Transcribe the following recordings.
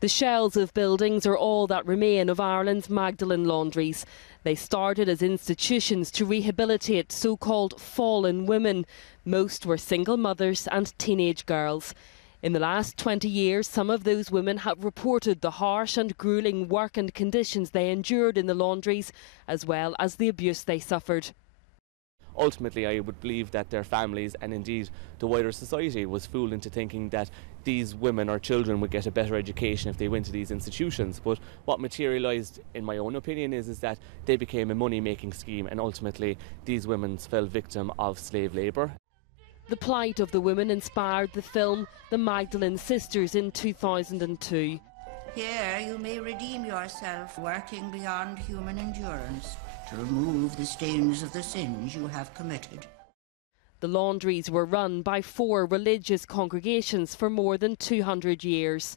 The shells of buildings are all that remain of Ireland's Magdalene Laundries. They started as institutions to rehabilitate so-called fallen women. Most were single mothers and teenage girls. In the last 20 years, some of those women have reported the harsh and gruelling work and conditions they endured in the laundries, as well as the abuse they suffered. Ultimately, I would believe that their families and indeed the wider society was fooled into thinking that these women or children would get a better education if they went to these institutions. But what materialised, in my own opinion, is that they became a money-making scheme, and ultimately these women fell victim of slave labour. The plight of the women inspired the film The Magdalene Sisters in 2002. Here you may redeem yourself, working beyond human endurance, to remove the stains of the sins you have committed. The laundries were run by 4 religious congregations for more than 200 years.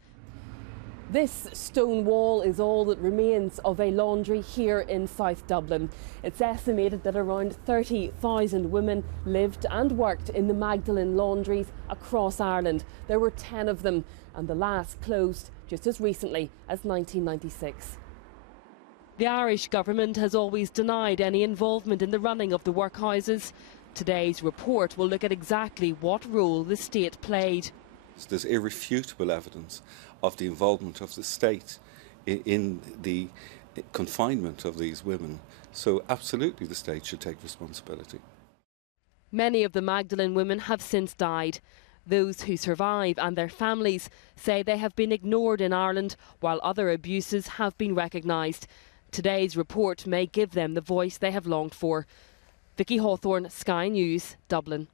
This stone wall is all that remains of a laundry here in South Dublin. It's estimated that around 30,000 women lived and worked in the Magdalene Laundries across Ireland. There were 10 of them, and the last closed just as recently as 1996. The Irish government has always denied any involvement in the running of the workhouses. Today's report will look at exactly what role the state played. There's irrefutable evidence of the involvement of the state in the confinement of these women, so absolutely the state should take responsibility. Many of the Magdalene women have since died. Those who survive and their families say they have been ignored in Ireland, while other abuses have been recognised. Today's report may give them the voice they have longed for. Vicky Hawthorne, Sky News, Dublin.